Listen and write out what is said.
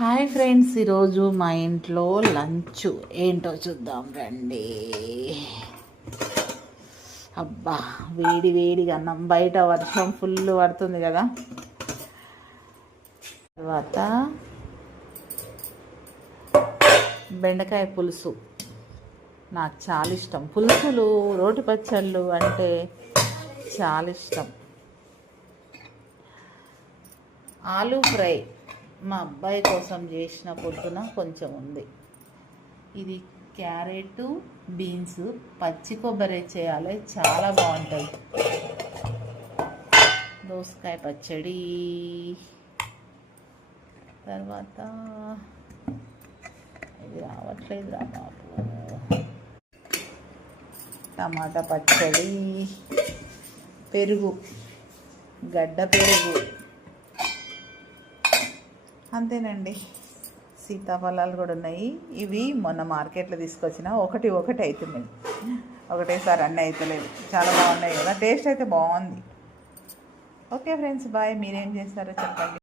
Hi friends, ఈరోజు మా ఇంట్లో లంచ్ ఏంటో చూద్దాం రండి. అబ్బా, వేడి వేడిగా అన్నం. బయట వర్షం ఫుల్ పడుతుంది కదా. తర్వాత బెండకాయ పులుసు నాకు చాలా ఇష్టం. పులుసులు, రోటి పచ్చళ్ళు అంటే చాలా ఇష్టం. ఆలూ ఫ్రై మా అబ్బాయి కోసం చేసిన పొద్దున కొంచెం ఉంది. ఇది క్యారెట్, బీన్స్, పచ్చి కొబ్బరి చేయాలి, చాలా బాగుంటుంది. దోసకాయ పచ్చడి, తర్వాత ఇది రావట్లేదు రా బాబు, టమాటా పచ్చడి, పెరుగు, గడ్డ పెరుగు, అంతేనండి. సీతాఫలాలు కూడా ఉన్నాయి. ఇవి మొన్న మార్కెట్లో తీసుకొచ్చిన ఒకటి అవుతున్నాయి, ఒకటేసారి అన్నీ అవుతలేదు. చాలా బాగున్నాయి కదా, టేస్ట్ అయితే బాగుంది. Okay friends, bye. మీరేం చేస్తారో చెప్పండి.